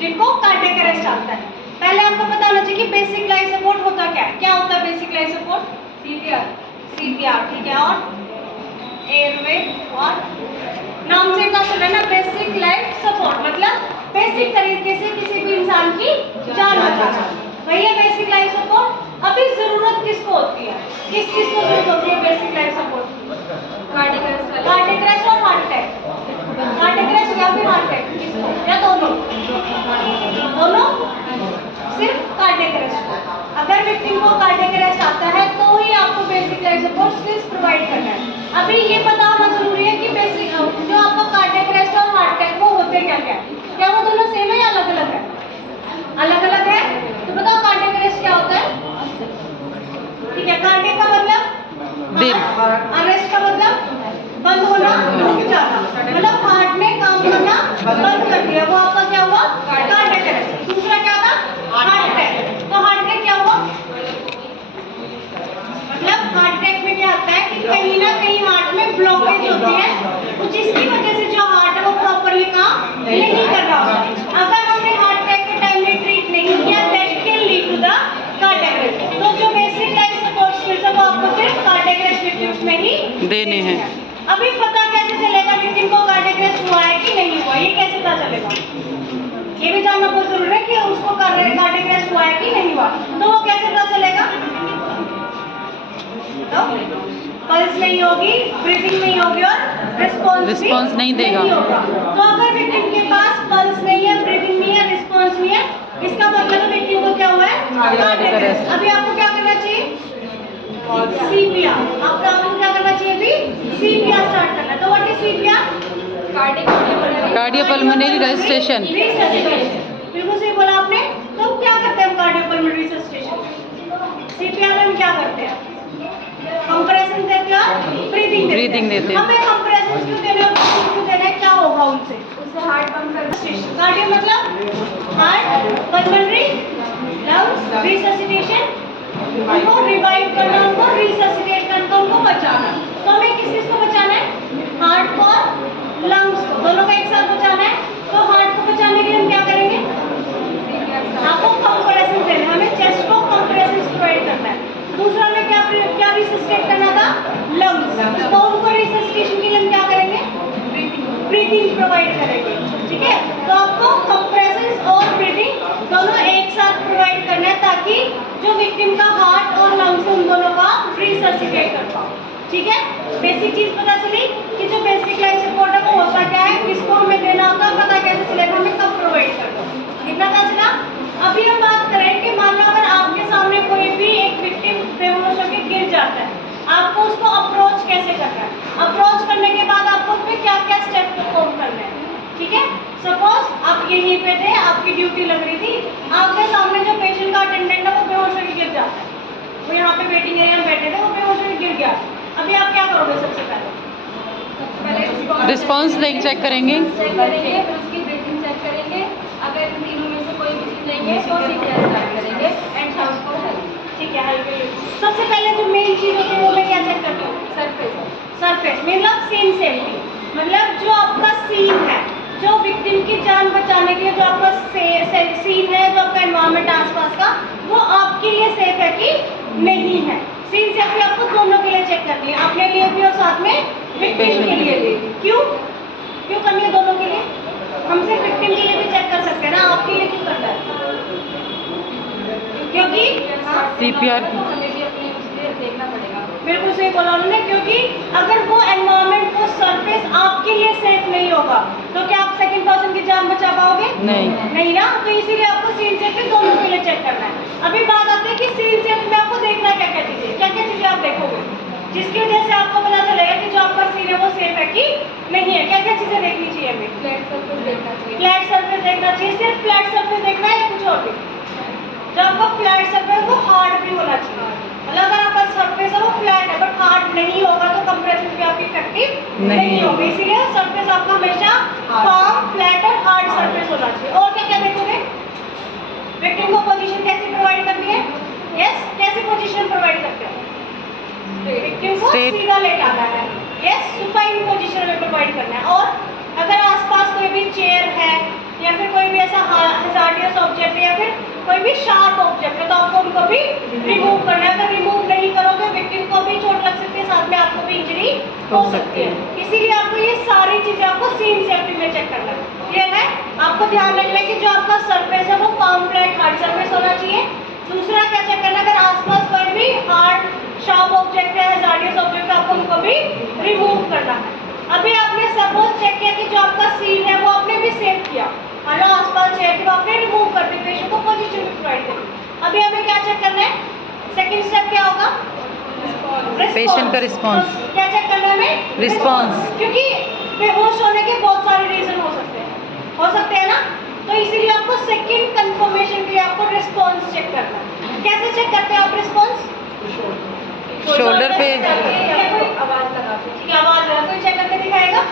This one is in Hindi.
जिनको कार्डियक अरेस्ट आता है। पहले आपको पता होना चाहिए कि बेसिक लाइफ सपोर्ट होता क्या होता है बेसिक लाइफ सपोर्ट? सीपीआर, ठीक है। और एयरवे और नाम से पता चल रहा है ना, बेसिक लाइफ सपोर्ट मतलब बेसिक तरीके से किसी भी इंसान की जान बचाना, वही है बेसिक लाइफ सपोर्ट। अभी जरूरत किसको होती है, किस चीज को जरूरत होती है basic life support? Cardiac arrest और हार्ट अटैक, कार्डियक अरेस्ट या फिर हार्ट अटैक, किसको या दोनों? सिर्फ कार्डियक अरेस्ट। अगर विक्टिम को कार्डियक अरेस्ट आता है तो ही आपको basic life support skills provide करना है। अभी ये पता होना जरूरी है कि बेसिक जो आपका कार्डियक अरेस्ट और हार्ट अटैक वो होते क्या वो दोनों सेम है या अलग अलग है? अलग अलग है। तो बताओ कार्डियक अरेस्ट क्या होता है? ठीक है, कार्डियक का मतलब अरेस्ट का मतलब बंद होना, रुक जाना, मतलब हार्ट ने काम करना बंद कर दिया, वो आपका क्या हुआ? Cardiac arrest. दूसरा क्या था? Heart attack. तो हार्ट अटैक क्या हुआ? मतलब हार्ट अटैक में क्या आता है कि कहीं ना कहीं हार्ट में ब्लॉकेज होती है, तो जिसकी वजह से जो हार्ट है वो प्रॉपरली काम नहीं कर रहा होता। अगर हमने हार्ट अटैक के टाइम में ट्रीट नहीं किया that can lead to the cardiac arrest. तो जो बेसिक लाइफ सपोर्ट स्किल्स है वो आपको सिर्फ कार्डियक अरेस्ट विक्टिम्स में ही देने हैं। अभी पता कैसे चलेगा विक्टिम को कार्डियक अरेस्ट हुआ है कि नहीं हुआ, ये कैसे पता चलेगा? ये भी जानना बहुत जरूरी है कि उसको कार्डियक अरेस्ट हुआ है कि नहीं हुआ। तो वो कैसे पता चलेगा? तो पल्स नहीं होगी, ब्रीथिंग नहीं होगी और रिस्पॉन्स नहीं देगा। तो अगर विक्टिम के पास पल्स नहीं है, ब्रीथिंग नहीं है, रिस्पॉन्स नहीं है, इसका मतलब विक्टिम को क्या हुआ है? Cardiac arrest. अभी आपको क्या करना चाहिए? सीपीआर। आपको क्या करना चाहिए? अभी सीपीआर स्टार्ट करना है। तो व्हाट इज सीपीआर? कार्डियोपल्मोनरी रेसिस्टेशन। बिल्कुल सही बोला आपने। तो क्या करते हैं हम कार्डियोपल्मोनरी रेसिस्टेशन? सीपीआर में हम क्या करते हैं? कंप्रेशन देते हैं, ब्रीदिंग देते हैं। हमें कंप्रेशन क्यों देना है, ब्रीदिंग क्यों देना है, क्या होगा उनसे? उससे हार्ट पंप करना। कार्डियो मतलब हार्ट, पल्मोनरी, लंग्स, रिससिटेशन, उनको रिवाइव करना, उनको रिससिटेट करना, उनको बचाना। तो हमें किस चीज को बचाना है? हार्ट को और लंग्स को, दोनों का एक साथ बचाना है। तो हार्ट को बचाने के लिए हम क्या करेंगे? आपको कंप्रेशन देना, हमें चेस्ट को कंप्रेशन प्रोवाइड करना है। दूसरा में क्या रिससिटेट करना था? लंग्स। तो उनको रिससिटेशन के लिए हम क्या करेंगे? ब्रीथिंग प्रोवाइड करेंगे, ठीक है। तो आपको कंप्रेशन और ब्रीथिंग दोनों एक साथ प्रोवाइड करना है ताकि जो विक्टिम का हार्ट और लंग्स उन दोनों का रिससिटेट कर पाओ, ठीक है। बेसिक चीज पता चली कि जो बेसिक लाइफ सपोर्ट है वो होता क्या है, किसको हमें देना होता है, पता कैसे चलेगा, हमें कब प्रोवाइड करना, कितना पता चला। अभी हम बात करें कि मान लो अगर आपके सामने कोई भी एक विक्टिम बेहोश होकर गिर जाता है, आपको उसको अप्रोच कैसे करना है? अप्रोच करने के बाद आपको उसमें क्या क्या स्टेप परफॉर्म करने हैं, ठीक है। सपोज आप यहीं पे थे, आपकी ड्यूटी लग रही थी, आपके सामने जो पेशेंट का अटेंडेंट है वो बेहोश होकर गिर जाता है, वो यहाँ पे वेटिंग एरिया में बैठे थे, वो बेहोश होकर गिर गया। अभी आप क्या करोगे? सबसे पहले रिस्पॉन्स चेक करेंगे, फिर उसकी ब्रीथिंग चेक करेंगे। अगर इन तीनों में से कोई भी चीज नहीं है तो सीपीआर स्टार्ट करेंगे एंड शाउट को हेल्प, ठीक है। सबसे पहले जो मेन चीज होती है वो मैं क्या चेक करती हूँ? सरफेस मतलब सीन सेफ्टी, मतलब जो आपका सीन है, जो विक्टिम की जान बचाने के लिए जो आपका सीन है, जो आपका एनवायरनमेंट आसपास का, वो आपके लिए सेफ है कि नहीं है। सीन सेफ्टी आपको दोनों के लिए चेक करनी है, अपने लिए भी और साथ में विक्टिम के लिए भी। क्यों करनी है दोनों के लिए? हम सिर्फ विक्टिम के लिए भी चेक कर सकते हैं ना, आपके लिए क्यों करना है? क्योंकि सीपीआर देखना पड़ेगा। बिल्कुल सही बोला उन्होंने, क्योंकि अगर वो एनवायरनमेंट, वो सरफेस आपके लिए सेफ नहीं होगा तो क्या आप सेकंड पर्सन की जान बचा पाओगे? नहीं ना। तो इसीलिए आपको सीन सेफ्टी दोनों के लिए चेक करना है। अभी बात आती है कि सीन सेफ्टी में आपको देखना क्या क्या चीजें आप देखोगे जिसकी वजह से आपको पता चलेगा कि जो आपका सीन है वो सेफ है कि नहीं है। क्या क्या चीजें देखनी चाहिए हमें? फ्लैट सरफेस देखना चाहिए। फ्लैट सरफेस देखना चाहिए। सिर्फ फ्लैट सरफेस देखना है या कुछ और भी? जो आपका फ्लैट सरफेस वो हार्ड भी होना चाहिए, मतलब अगर आपका सरफेस है वो फ्लैट है बट हार्ड नहीं होगा तो कंप्रेशन भी आपकी इफेक्टिव नहीं होगी। इसीलिए सरफेस आपका हमेशा फर्म, फ्लैट और हार्ड सरफेस होना चाहिए। और क्या क्या देखोगे? विक्टिम को पोजीशन कैसे प्रोवाइड करनी है? यस, कैसे पोजीशन प्रोवाइड करते हैं? विक्टिम को सीधा लेटाना है, यस, सुपाइन पोजीशन में प्रोवाइड करना है। और अगर आसपास कोई भी चेयर है या फिर कोई भी ऐसा कोई भी शार्प ऑब्जेक्ट है तो आपको उनको भी रिमूव करना है। अगर रिमूव नहीं करोगे विक्टिम को भी चोट लग सकती है, साथ में आपको भी इंजरी हो सकती है। इसीलिए आपको ये सारी चीजें आपको सीन सेफ्टी में चेक करना है। क्लियर है? आपको ध्यान रखना है कि जो आपका सरफेस है वो पाम फ्लैट हार्ड सरफेस होना चाहिए। दूसरा क्या चेक करना है, अगर आसपास कोई भी हार्ड शार्प ऑब्जेक्ट है, हैजार्डियस ऑब्जेक्ट, आपको उनको भी रिमूव करना है। अभी आपने सपोज चेक किया कि जो आपका सीन है वो आपने भी सेव किया, हेलो आसपास चेयर थी, आपने रिमूव कर दी, पेशेंट को पोजीशन में प्रोवाइड कर। अभी हमें क्या चेक करना है? सेकंड स्टेप क्या होगा? पेशेंट का रिस्पॉन्स। तो क्या चेक करना है हमें? रिस्पॉन्स। क्योंकि बेहोश होने के बहुत सारे रीजन हो सकते हैं ना, तो इसीलिए आपको सेकंड कंफर्मेशन के लिए आपको रिस्पॉन्स चेक करना है। कैसे चेक करते हैं आप रिस्पॉन्स? शोल्डर पे आवाज लगा, ठीक है, आवाज लगा, कोई चेक करके दिखाएगा?